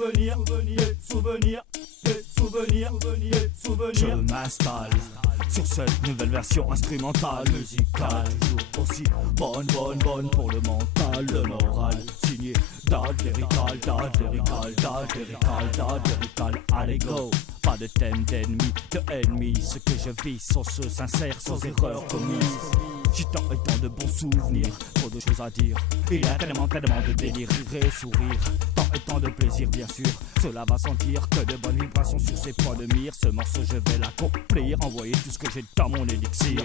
souvenirs, des souvenirs, des souvenirs, des souvenirs. Je m'installe sur cette nouvelle version instrumentale, musicale, toujours aussi bonne pour le mental, le moral. Signé Dad Lyrical, Dad Lyrical, Dad Lyrical, Dad Lyrical. Allez go, pas de thème d'ennemi, ce que je vis sans ce sincère, sans erreur commise. J'ai tant et tant de bons souvenirs, trop de choses à dire. Il y a tellement de délire, rire et sourire. Tant et tant de plaisir, bien sûr. Cela va sentir que de bonnes vibrations sur ces points de mire. Ce morceau, je vais l'accomplir, envoyer tout ce que j'ai dans mon élixir.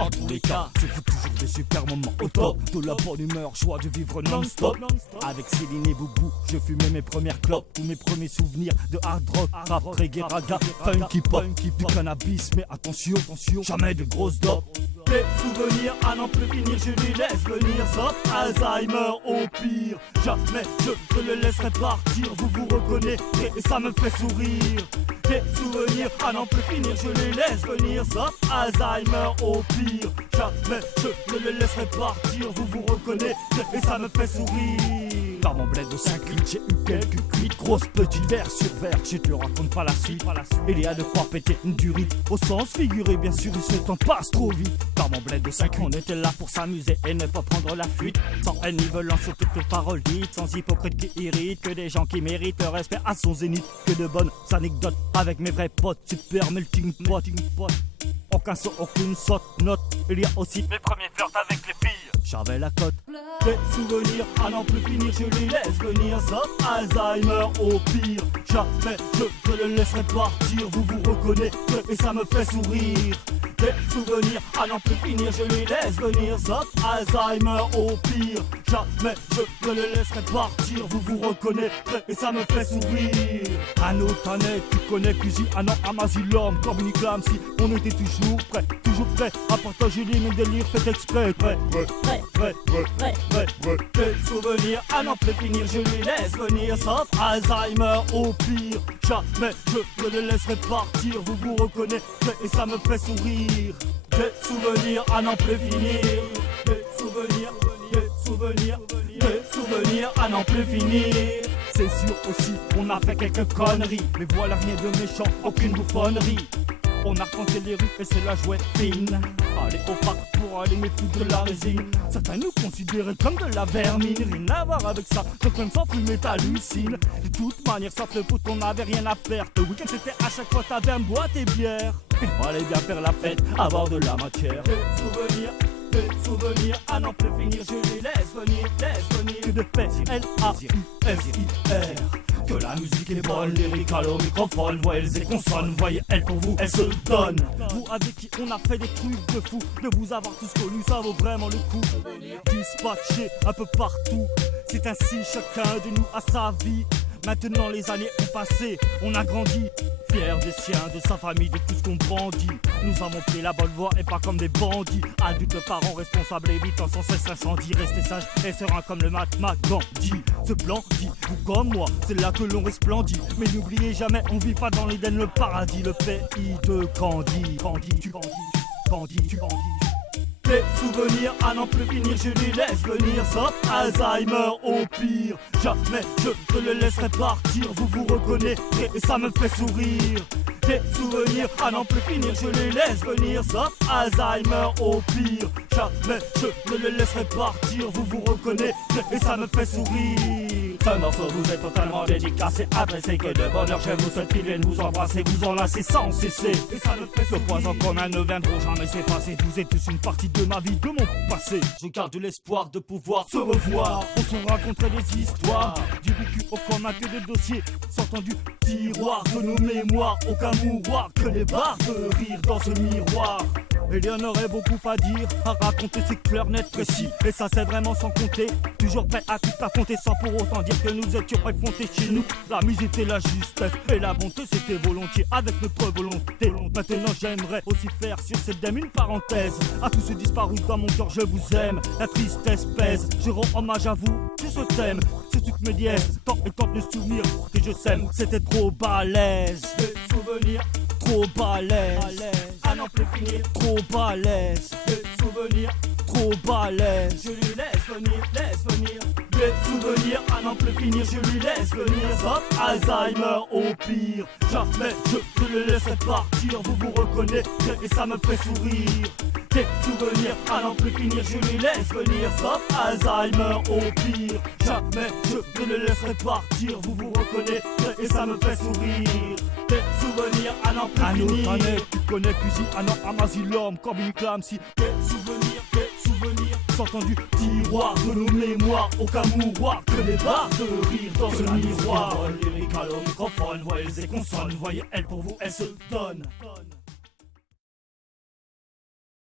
En tous les cas, je fais toujours des super moments au top. De la bonne humeur, joie de vivre non-stop. Avec Céline et Boubou, je fumais mes premières clopes. Tous mes premiers souvenirs de hard rock, rap, reggae, raga, funky pop, du cannabis. Mais attention, jamais de grosses dopes. Les souvenirs à n'en plus finir, je les laisse venir. Sauf Alzheimer au pire. Jamais je ne le laisserai partir. Vous vous reconnaîtrez et ça me fait sourire. Les souvenirs à n'en plus finir, je les laisse venir. Sauf Alzheimer au pire. Jamais je ne le laisserai partir. Vous vous reconnaîtrez et ça me fait sourire. Dans mon bled de 5 litres, j'ai eu quelques cuites. Grosse petite verre sur verre, je te raconte pas la suite. Il y a de quoi péter une durite. Au sens figuré, bien sûr, et ce temps passe trop vite. Dans mon bled de 5 on était là pour s'amuser et ne pas prendre la fuite. Sans haine ni violence sur toutes les paroles dites. Sans hypocrite qui irrite, que des gens qui méritent le respect à son zénith. Que de bonnes anecdotes avec mes vrais potes. Super melting pot. Aucun son, aucune saute note. Il y a aussi mes premiers flirts avec les filles. J'avais la cote. Les souvenirs à n'en plus finir, je les laisse venir. Sauf Alzheimer au pire. Jamais je ne le laisserai partir. Vous vous reconnaîtrez et ça me fait sourire. Les souvenirs à n'en plus finir, je les laisse venir. Sauf Alzheimer au pire. Jamais je ne le laisserai partir. Vous vous reconnaîtrez et ça me fait sourire. Un autre année, tu connais cuisine. Un an à Masilom, comme une clame. Si on était toujours prêt à partager les mêmes délires, fait exprès. Prêt. Les souvenirs à n'en plus finir, je les laisse venir. Sauf Alzheimer au pire. Jamais je ne le laisserai partir. Vous vous reconnaîtrez et ça me fait sourire. Des souvenirs à n'en plus finir. Des souvenirs à n'en plus finir. C'est sûr aussi, on a fait quelques conneries. Mais voilà rien de méchant, aucune bouffonnerie. On a arpenté les rues et c'est la jouette fine. Aller au parc pour aller me foutre de la résine. Certains nous considéraient comme de la vermine. Rien à voir avec ça, donc même sans fumer t'hallucines. De toute manière, sauf le foot, on n'avait rien à faire. Le week-end c'était à chaque fois taverne, boîte et bière. Il fallait bien faire la fête, avoir de la matière. Des souvenirs à n'en plus finir, je les laisse venir. Que de paix, L-A-U-S-I-R. Que la musique est bonne, lyrical au microphone. Voyez les consonnes, voyez elle pour vous, elle se donne. Vous avec qui on a fait des trucs de fou. De vous avoir tous connus, ça vaut vraiment le coup. Dispatché un peu partout. C'est ainsi chacun de nous a sa vie. Maintenant les années ont passé, on a grandi. Fier des siens, de sa famille, de tout ce qu'on brandit. Nous avons pris la bonne voie et pas comme des bandits. Adultes, parents, responsables, évitant sans cesse l'incendie. Restez sages et sereins comme le Mahatma Gandhi. Ce plan dit, vous comme moi, c'est là que l'on resplendit. Mais n'oubliez jamais, on vit pas dans l'Éden, le paradis. Le pays de Candy. Les souvenirs à n'en plus finir, je les laisse venir. Sauf Alzheimer au pire. Jamais je ne le laisserai partir. Vous vous reconnaîtrez et ça me fait sourire. Les souvenirs à n'en plus finir, je les laisse venir. Sauf Alzheimer au pire. Jamais je ne le laisserai partir. Vous vous reconnaîtrez et ça me fait sourire. Ce morceau vous est totalement dédicacé, adressé. Que de bonheur je vous souhaite qu'il vienne vous embrasser, vous enlacer sans cesser. Et ça me fait le poison commun ne viendront jamais s'effacer. Vous êtes tous une partie de ma vie, de mon passé. Je garde l'espoir de pouvoir se revoir. On se raconterait des histoires, du vécu au commun que des dossiers sortant du tiroir de nos mémoires. Aucun mouroir, que des barres de rire dans ce miroir. Il y en aurait beaucoup à dire, à raconter, c'est clair, net, précis. Et ça c'est vraiment sans compter, toujours prêt à tout affronter. Sans pour autant dire que nous étions effrontés chez nous. La mise était la justesse et la bonté c'était volontiers avec notre volonté. Maintenant j'aimerais aussi faire sur cette dame une parenthèse. À tous ceux disparus dans mon cœur je vous aime. La tristesse pèse, je rends hommage à vous sur ce thème. C'est toutes mes dièses, tant et tant de souvenirs que je sème. C'était trop balèze. Des souvenirs trop balèze. À n'en plus finir, trop balèze. Des souvenirs trop balèze. Je lui laisse venir, laisse venir. Des souvenirs à n'en plus finir, je lui laisse venir. Sauf Alzheimer au pire. Jamais je ne le laisserai partir. Vous vous reconnaissez et ça me fait sourire. Des souvenirs à n'en plus finir, je lui laisse venir. Sauf Alzheimer au pire. Jamais je ne le laisserai partir. Vous vous reconnaissez et ça me fait sourire. Des souvenirs à n'en plus finir. Un autre tu connais cuisine, un an Amazilum, comme une clame si. Des souvenirs sortant du tiroir de nos mémoires. Aucun mouroir que les barres de rire dans ce miroir. Lyrical au microphone, voyelles et consonnes. Voyez elle pour vous, elle se donne.